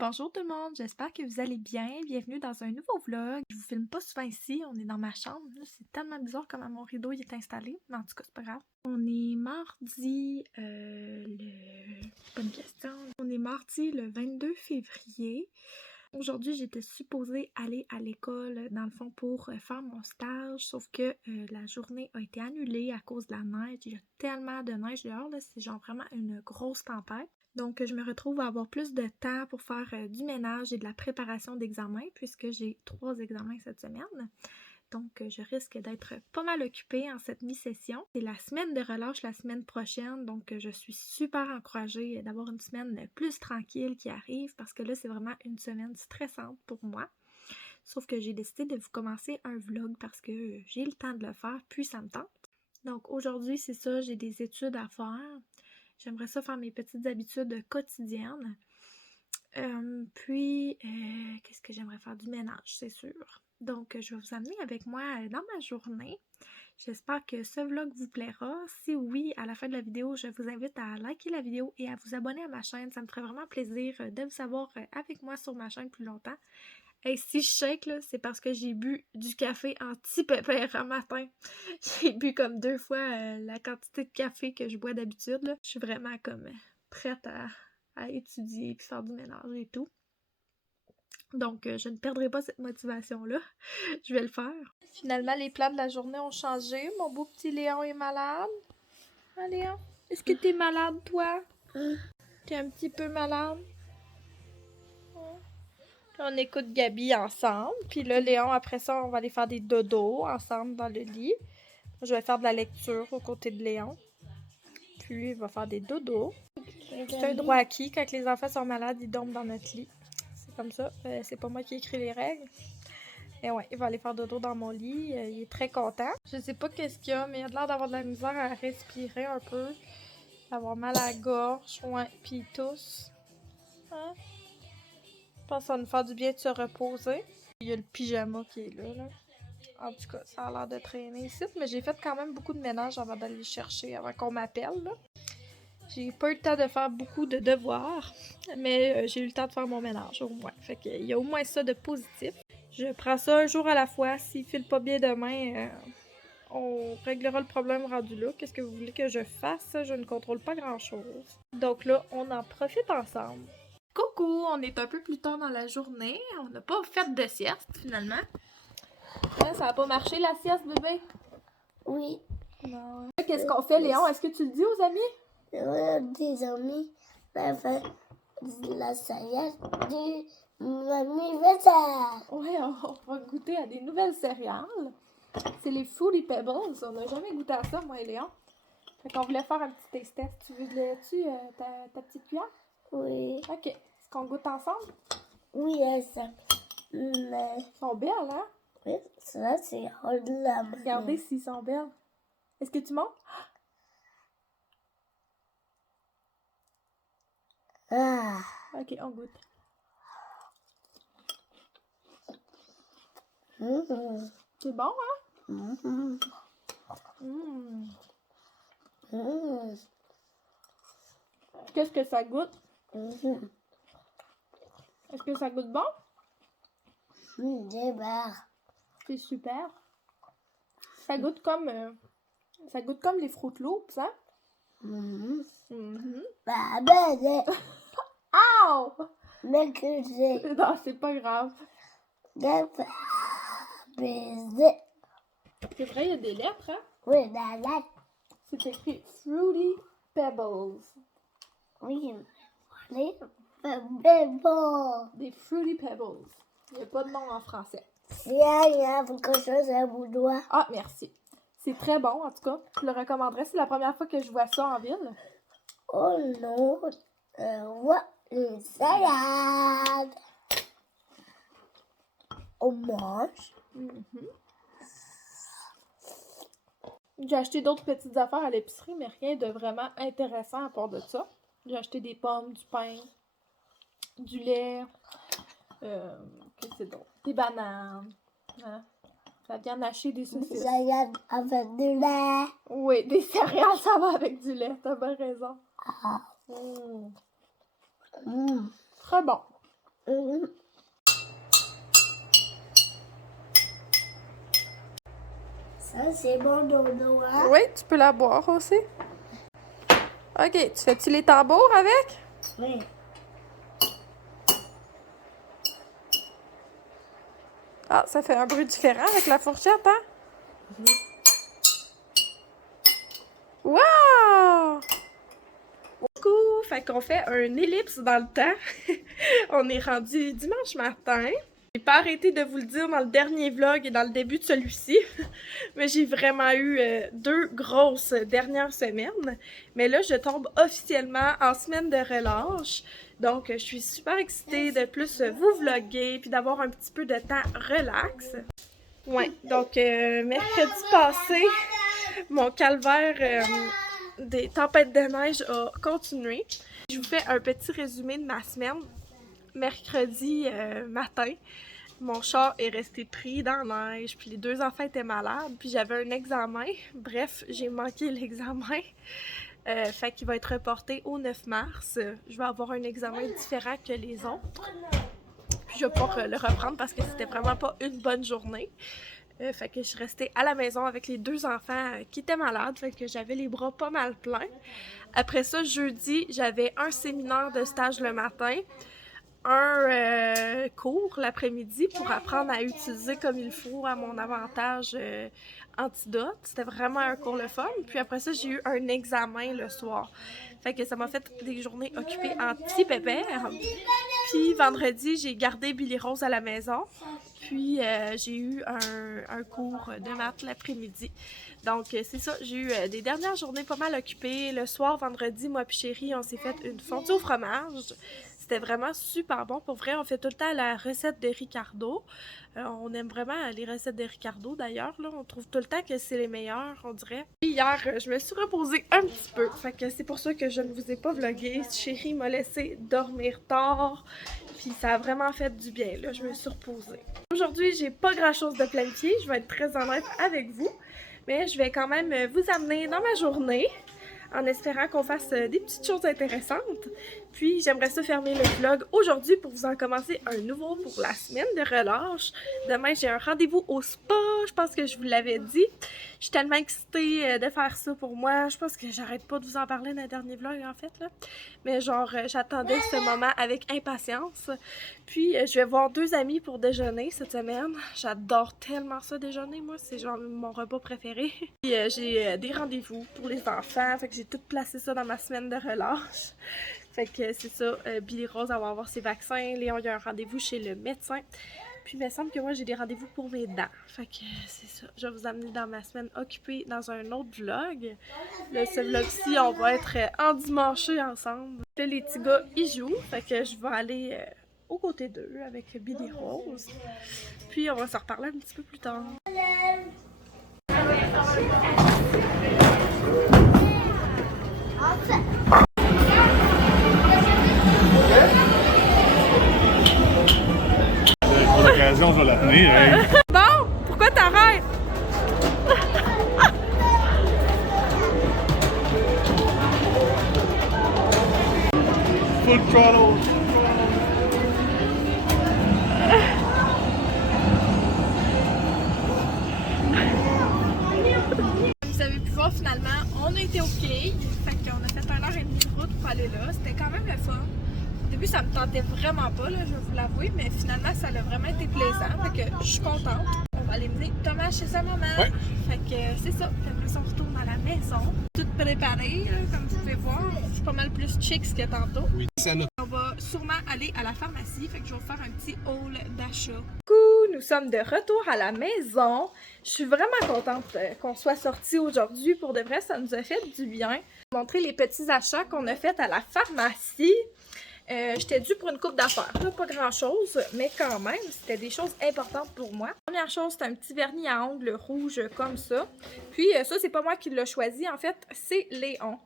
Bonjour tout le monde, j'espère que vous allez bien. Bienvenue dans un nouveau vlog. Je vous filme pas souvent ici, on est dans ma chambre. Là, c'est tellement bizarre comment mon rideau il est installé, mais en tout cas, c'est pas grave. On est mardi, Bonne question. On est mardi le 22 février. Aujourd'hui, j'étais supposée aller à l'école, dans le fond, pour faire mon stage, sauf que la journée a été annulée à cause de la neige. Il y a tellement de neige dehors, là, c'est genre vraiment une grosse tempête. Donc, je me retrouve à avoir plus de temps pour faire du ménage et de la préparation d'examens, puisque j'ai 3 examens cette semaine. Donc, je risque d'être pas mal occupée en cette mi-session. C'est la semaine de relâche la semaine prochaine, donc je suis super encouragée d'avoir une semaine plus tranquille qui arrive, parce que là, c'est vraiment une semaine stressante pour moi. Sauf que j'ai décidé de vous commencer un vlog parce que j'ai le temps de le faire, puis ça me tente. Donc, aujourd'hui, c'est ça, j'ai des études à faire. J'aimerais ça faire mes petites habitudes quotidiennes. Qu'est-ce que j'aimerais faire? Du ménage, c'est sûr. Donc, je vais vous amener avec moi dans ma journée. J'espère que ce vlog vous plaira. Si oui, à la fin de la vidéo, je vous invite à liker la vidéo et à vous abonner à ma chaîne. Ça me ferait vraiment plaisir de vous avoir avec moi sur ma chaîne plus longtemps. Et si je shake, là, c'est parce que j'ai bu du café anti-pépère un matin. J'ai bu comme 2 fois la quantité de café que je bois d'habitude, là. Je suis vraiment comme prête à étudier puis faire du ménage et tout. Donc, je ne perdrai pas cette motivation-là. Je vais le faire. Finalement, les plans de la journée ont changé. Mon beau petit Léon est malade. Hein, Léon? Est-ce que t'es malade, toi? T'es un petit peu malade? On écoute Gabi ensemble. Puis là, Léon, après ça, on va aller faire des dodos ensemble dans le lit. Je vais faire de la lecture aux côtés de Léon. Puis lui, il va faire des dodos. C'est un droit acquis. Quand les enfants sont malades, ils dorment dans notre lit. C'est comme ça. C'est pas moi qui écris les règles. Et ouais, il va aller faire dodo dans mon lit. Il est très content. Je sais pas qu'est-ce qu'il y a, mais il a l'air d'avoir de la misère à respirer un peu. D'avoir mal à la gorge. Ouais, puis il tousse. Hein? Je pense que ça va nous faire du bien de se reposer. Il y a le pyjama qui est là. En tout cas, ça a l'air de traîner ici. Mais j'ai fait quand même beaucoup de ménage avant d'aller le chercher, avant qu'on m'appelle. Là. J'ai pas eu le temps de faire beaucoup de devoirs, mais j'ai eu le temps de faire mon ménage au moins. Fait qu'il y a au moins ça de positif. Je prends ça un jour à la fois. S'il file pas bien demain, on réglera le problème rendu là. Qu'est-ce que vous voulez que je fasse? Je ne contrôle pas grand-chose. Donc là, on en profite ensemble. Coucou! On est un peu plus tard dans la journée. On n'a pas fait de sieste, finalement. Hein, ça n'a pas marché, la sieste, bébé? Oui. Non. Qu'est-ce qu'on fait, Léon? Est-ce que tu le dis aux amis? Des amis, la fin de la sieste du anniversaire. Oui, on va goûter à des nouvelles céréales. C'est les Fruity Pebbles. On n'a jamais goûté à ça, moi et Léon. Fait qu'on voulait faire un petit taste test. Tu veux ta petite cuillère? Oui. OK. Est-ce qu'on goûte ensemble? Oui, ça. Mais, Elles sont belles, hein? oui, ça, c'est de la main. Regardez s'ils sont belles. Est-ce que tu montes? Ah. OK, on goûte. C'est bon, hein? Mm-hmm. Mm. Mm-hmm. Qu'est-ce que ça goûte? Mm-hmm. Est-ce que ça goûte bon? Des barres. C'est super. Ça goûte comme les Fruit Loops, hein? Mm-hmm. Mm-hmm. Bah, Ow! mais que j'ai Non, c'est pas grave. baiser. C'est vrai, il y a des lettres, hein? Oui, la. C'est écrit Fruity Pebbles. Oui, mais bon. Des Fruity Pebbles. Il n'y a pas de nom en français. Si il y a quelque chose à vous doigt. Ah, merci. C'est très bon, en tout cas. Je le recommanderais. C'est la première fois que je vois ça en ville. Oh non, voit une salade. On mange. Mm-hmm. J'ai acheté d'autres petites affaires à l'épicerie, mais rien de vraiment intéressant à part de ça. J'ai acheté des pommes, du pain, du lait, qu'est-ce que c'est d'autre? Des bananes, hein? La viande hachée, des Une saucisses. salade avec du lait. Oui, des céréales, ça va avec du lait, t'as bien raison. Ah. Mm. Mm. Très bon. Ça, c'est mon dodo, hein? Oui, tu peux la boire aussi. OK, tu fais-tu les tambours avec? Oui. Ah, ça fait un bruit différent avec la fourchette, hein? Wow! Coucou! Fait qu'on fait un ellipse dans le temps. On est rendu dimanche matin. J'ai pas arrêté de vous le dire dans le dernier vlog et dans le début de celui-ci. Mais j'ai vraiment eu 2 grosses dernières semaines. Mais là, je tombe officiellement en semaine de relâche. Donc, je suis super excitée de plus vous vlogger puis d'avoir un petit peu de temps relax. Ouais, donc mercredi passé, mon calvaire des tempêtes de neige a continué. Je vous fais un petit résumé de ma semaine. Mercredi matin, mon char est resté pris dans la neige, puis les 2 enfants étaient malades, puis j'avais un examen. Bref, j'ai manqué l'examen. Fait qu'il va être reporté au 9 mars. Je vais avoir un examen différent que les autres. Puis je vais pouvoir le reprendre parce que c'était vraiment pas une bonne journée. Fait que je suis restée à la maison avec les 2 enfants qui étaient malades, fait que j'avais les bras pas mal pleins. Après ça, jeudi, j'avais un séminaire de stage le matin, un cours l'après-midi pour apprendre à utiliser comme il faut à mon avantage Antidote. C'était vraiment un cours le fun. Puis après ça, j'ai eu un examen le soir. Fait que ça m'a fait des journées occupées en petit pépère. Puis vendredi, j'ai gardé Billy Rose à la maison. Puis j'ai eu un cours de maths l'après-midi. Donc c'est ça, j'ai eu des dernières journées pas mal occupées. Le soir, vendredi, moi et chérie, on s'est fait une fondue au fromage. C'était vraiment super bon. Pour vrai, on fait tout le temps la recette de Ricardo. On aime vraiment les recettes de Ricardo d'ailleurs. On trouve tout le temps que c'est les meilleures, on dirait. Puis hier, je me suis reposée un petit peu. Fait que c'est pour ça que je ne vous ai pas vlogué. Chérie m'a laissé dormir tard. Puis ça a vraiment fait du bien. Là, je me suis reposée. Aujourd'hui, j'ai pas grand chose de planifié. Je vais être très honnête avec vous. Mais je vais quand même vous amener dans ma journée, en espérant qu'on fasse des petites choses intéressantes. Puis j'aimerais ça fermer le vlog aujourd'hui pour vous en commencer un nouveau pour la semaine de relâche. Demain, j'ai un rendez-vous au spa, je pense que je vous l'avais dit. Je suis tellement excitée de faire ça pour moi. Je pense que j'arrête pas de vous en parler dans le dernier vlog en fait, là. Mais genre, j'attendais ce moment avec impatience. Puis je vais voir 2 amis pour déjeuner cette semaine. J'adore tellement ça déjeuner, moi. C'est genre mon repas préféré. Puis j'ai des rendez-vous pour les enfants. Fait que j'ai tout placé ça dans ma semaine de relâche. Fait que c'est ça, Billy Rose elle va avoir ses vaccins, Léon il y a un rendez-vous chez le médecin. Puis il me semble que moi j'ai des rendez-vous pour mes dents. Fait que c'est ça, je vais vous amener dans ma semaine occupée dans un autre vlog. Là, ce vlog-ci, on va être endimanchés ensemble. Là, les petits gars, ils jouent, fait que je vais aller aux côtés d'eux avec Billy Rose. Puis on va se reparler un petit peu plus tard. Pour l'occasion, je vais la tenir. Hein. Bon, pourquoi t'arrêtes? Full throttle. Comme vous avez pu voir, finalement, on a été au quai. Fait qu'on a fait 1h30 de route pour aller là. C'était quand même le fun. Au début, ça me tentait vraiment pas, là, je vais vous l'avouer, mais finalement, ça a vraiment été plaisant. Fait que je suis contente. On va aller mener Thomas chez sa maman. Ouais. Fait que c'est ça. Puis après ça, on retourne à la maison. Tout préparé, là, comme vous pouvez voir. Je suis pas mal plus chicks que tantôt. Oui, ça n'a. On va sûrement aller à la pharmacie. Fait que je vais vous faire un petit haul d'achat. Coucou, nous sommes de retour à la maison. Je suis vraiment contente qu'on soit sortis aujourd'hui. Pour de vrai, ça nous a fait du bien. Je vais vous montrer les petits achats qu'on a fait à la pharmacie. J'étais due pour une coupe d'affaires, pas grand chose, mais quand même, c'était des choses importantes pour moi. La première chose, c'est un petit vernis à ongles rouge comme ça. Puis ça, c'est pas moi qui l'ai choisi, en fait, c'est Léon.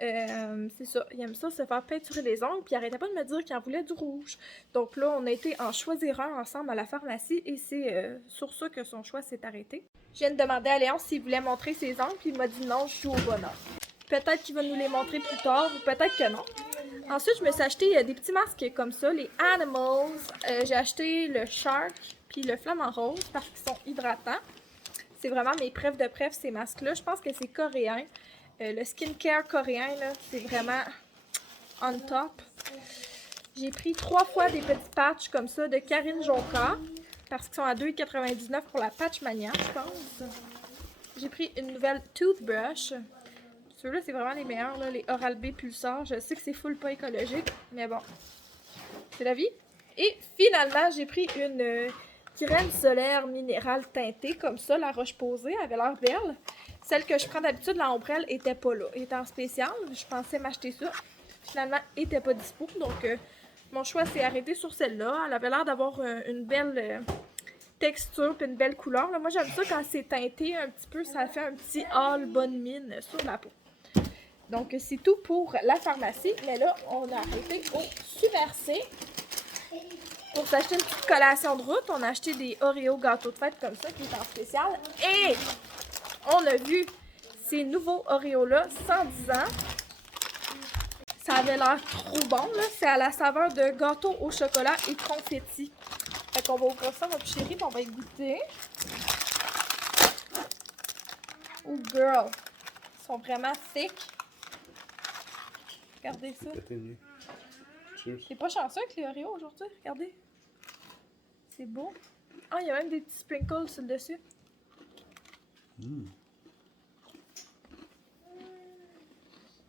C'est ça, il aime ça se faire peinturer les ongles, puis il arrêtait pas de me dire qu'il en voulait du rouge. Donc là, on a été en choisir un ensemble à la pharmacie, et c'est sur ça que son choix s'est arrêté. Je viens de demander à Léon s'il voulait montrer ses ongles, puis il m'a dit non, je joue au bonheur. Peut-être qu'il va nous les montrer plus tard, ou peut-être que non. Ensuite, je me suis acheté des petits masques comme ça, les Animals. J'ai acheté le Shark puis le Flamant Rose parce qu'ils sont hydratants. C'est vraiment mes préf de préf, ces masques-là. Je pense que c'est coréen. Le skincare coréen, là, c'est vraiment on top. J'ai pris 3 fois des petits patchs comme ça de Karine Jonca parce qu'ils sont à 2,99 pour la Patch Mania, je pense. J'ai pris une nouvelle toothbrush. Ceux-là, c'est vraiment les meilleurs, là, les Oral-B Pulsar. Je sais que c'est full pas écologique, mais bon, c'est la vie. Et finalement, j'ai pris une crème solaire minérale teintée, comme ça, la Roche-Posay, elle avait l'air belle. Celle que je prends d'habitude, la ombrelle, était pas là. Elle était en spécial, je pensais m'acheter ça. Finalement, elle était pas dispo, donc mon choix s'est arrêté sur celle-là. Elle avait l'air d'avoir une belle texture et une belle couleur. Là, moi, j'aime ça quand c'est teinté un petit peu, ça fait un petit hâle bonne mine sur la peau. Donc, c'est tout pour la pharmacie. Mais là, on a arrêté au Super C. Pour s'acheter une petite collation de route, on a acheté des Oreo gâteaux de fête comme ça, qui est en spécial. Et on a vu ces nouveaux Oreos-là, 110 ans. Ça avait l'air trop bon, là. C'est à la saveur de gâteau au chocolat et confetti. Fait qu'on va ouvrir ça, ma petite chérie, puis on va y goûter. Oh, girl! Ils sont vraiment thick. Regardez ça. C'est pas chanceux avec les Oreos aujourd'hui, regardez. C'est beau. Ah, il y a même des petits sprinkles sur le dessus.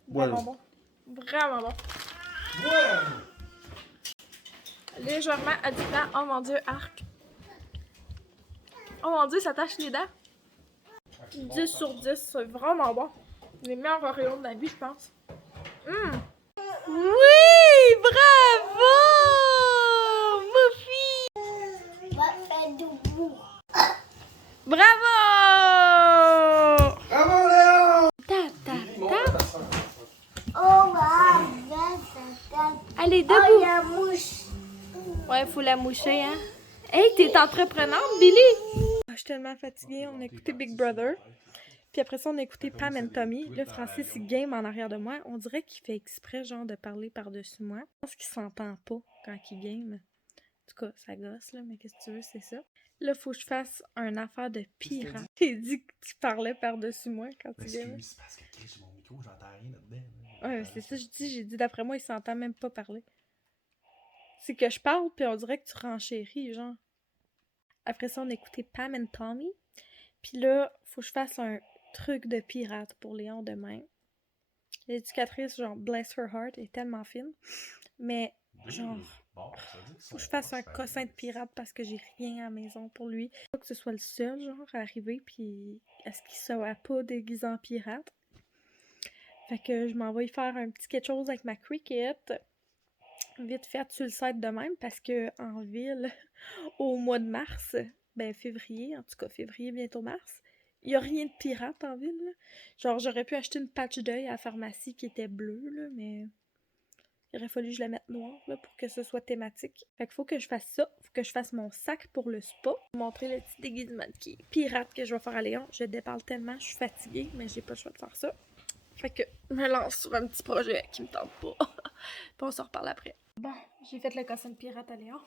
Vraiment bon. Vraiment bon. Légèrement addictant. Oh mon dieu, arc. Oh mon dieu, ça tâche les dents. 10 sur 10, c'est vraiment bon. Les meilleurs Oreos de ma vie, je pense. Oui! Bravo! Moufi! Bravo! Bravo, Léon! Ta, ta, ta. Oh, Allez, oh, debout! la mouche. Ouais, faut la moucher, hein? Hey, t'es entreprenante, Billy! Je suis tellement fatiguée. On a écouté Big Brother. Puis après ça, on a écouté Pam and Tommy. Là, Francis, il game en arrière de moi. On dirait qu'il fait exprès, genre, de parler par-dessus moi. Je pense qu'il s'entend pas quand il game. En tout cas, ça gosse, là, mais qu'est-ce que tu veux, c'est ça. Là, faut que je fasse une affaire de pirate. J'ai dit que tu parlais par-dessus moi quand tu game. Excuse, c'est parce que j'ai mon micro, j'entends rien là-dedans. Ouais, c'est ça, j'ai dit, d'après moi, il s'entend même pas parler. C'est que je parle, puis on dirait que tu renchéris, genre. Après ça, on a écouté Pam and Tommy. Puis là, faut que je fasse un truc de pirate pour Léon demain. L'éducatrice, genre, bless her heart, est tellement fine. Mais, genre, faut que je fasse un cossin de pirate parce que j'ai rien à la maison pour lui. Faut que ce soit le seul, genre, à arriver, puis à ce qu'il soit pas déguisé en pirate. Fait que je m'en vais y faire un petit quelque chose avec ma Cricut. Vite fait, tu le sais de même, parce que en ville, au mois de mars, ben février, en tout cas février, bientôt mars, il n'y a rien de pirate en ville, là. Genre, j'aurais pu acheter une patch d'œil à la pharmacie qui était bleue, là, mais il aurait fallu que je la mette noire, là, pour que ce soit thématique. Fait qu'il faut que je fasse ça, faut que je fasse mon sac pour le spa. Je vais vous montrer le petit déguisement de pirate que je vais faire à Léon. Je déparle tellement, je suis fatiguée, mais j'ai pas le choix de faire ça. Fait que je me lance sur un petit projet qui me tente pas. Puis on se reparle après. Bon, j'ai fait le cossin de pirate à Léon.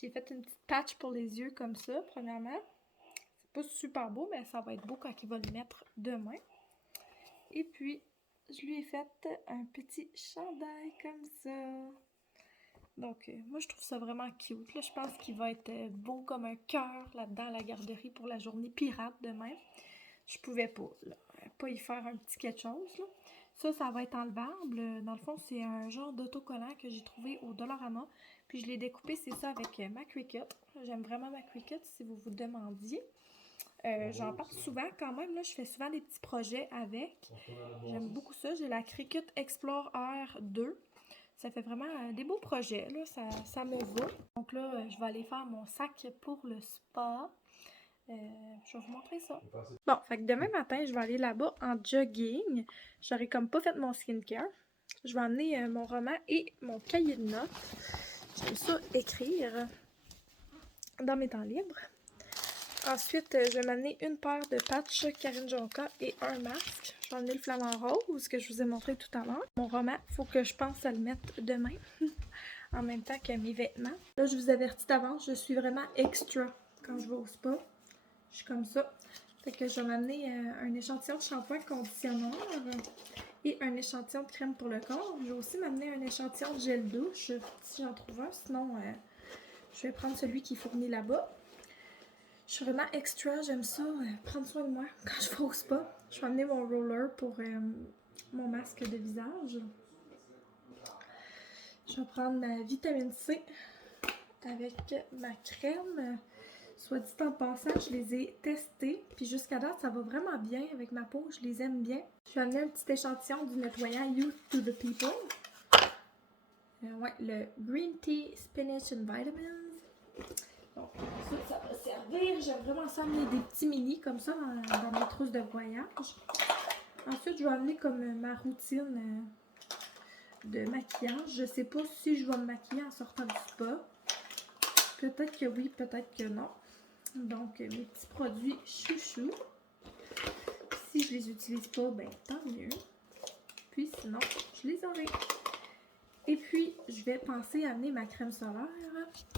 J'ai fait une petite patch pour les yeux comme ça, premièrement. C'est pas super beau, mais ça va être beau quand il va le mettre demain. Et puis, je lui ai fait un petit chandail comme ça. Donc, moi, je trouve ça vraiment cute. Là, je pense qu'il va être beau comme un cœur là-dedans à la garderie pour la journée pirate demain. Je pouvais pas y faire un petit quelque chose, là. Ça va être enlevable. Dans le fond, c'est un genre d'autocollant que j'ai trouvé au Dollarama. Puis je l'ai découpé, c'est ça, avec ma Cricut. J'aime vraiment ma Cricut, si vous vous demandiez. J'en parle souvent quand même, là. Je fais souvent des petits projets avec. J'aime beaucoup ça. J'ai la Cricut Explore R2. Ça fait vraiment des beaux projets, là. Ça me va. Donc là, je vais aller faire mon sac pour le spa. Je vais vous montrer ça. Bon, fait que demain matin, je vais aller là-bas en jogging. J'aurais comme pas fait mon skincare. Je vais emmener mon roman et mon cahier de notes. J'aime ça écrire dans mes temps libres. Ensuite, je vais m'amener une paire de patchs Karine Jonka et un masque. Je vais emmener le flamant rose que je vous ai montré tout à l'heure. Mon roman, il faut que je pense à le mettre demain. En même temps que mes vêtements. Là, je vous avertis d'avance, je suis vraiment extra quand je vais au spa. Je suis comme ça. Fait que je vais m'amener un échantillon de shampoing conditionneur et un échantillon de crème pour le corps. Je vais aussi m'amener un échantillon de gel douche si j'en trouve un. Sinon, je vais prendre celui qui est fourni là-bas. Je suis vraiment extra. J'aime ça, prendre soin de moi quand je vais au spa. Je vais amener mon roller pour mon masque de visage. Je vais prendre ma vitamine C avec ma crème. Soit dit en passant, je les ai testés. Puis jusqu'à date, ça va vraiment bien avec ma peau. Je les aime bien. Je vais amener un petit échantillon du nettoyant Youth to the People. Ouais, le Green Tea Spinach and Vitamins. Donc, ça va servir. J'aime vraiment ça amener des petits mini comme ça dans mes trousses de voyage. Ensuite, je vais amener comme ma routine de maquillage. Je sais pas si je vais me maquiller en sortant du spa. Peut-être que oui, peut-être que non. Donc, mes petits produits chouchou. Si je les utilise pas, ben tant mieux. Puis sinon, je les aurai. Et puis, je vais penser à amener ma crème solaire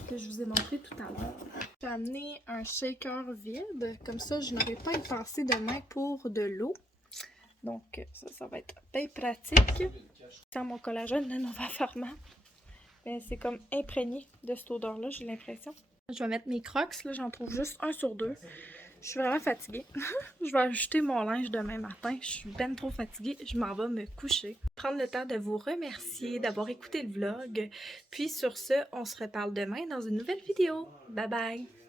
que je vous ai montré tout à l'heure. J'ai amené un shaker vide. Comme ça, je n'aurai pas à y penser demain pour de l'eau. Donc, ça va être bien pratique. Sans mon collagène de Nova Pharma. Mais c'est comme imprégné de cette odeur-là, j'ai l'impression. Je vais mettre mes crocs, là, j'en trouve juste un sur deux. Je suis vraiment fatiguée. Je vais ajouter mon linge demain matin. Je suis ben trop fatiguée. Je m'en vais me coucher. Prendre le temps de vous remercier d'avoir écouté le vlog. Puis sur ce, on se reparle demain dans une nouvelle vidéo. Bye bye!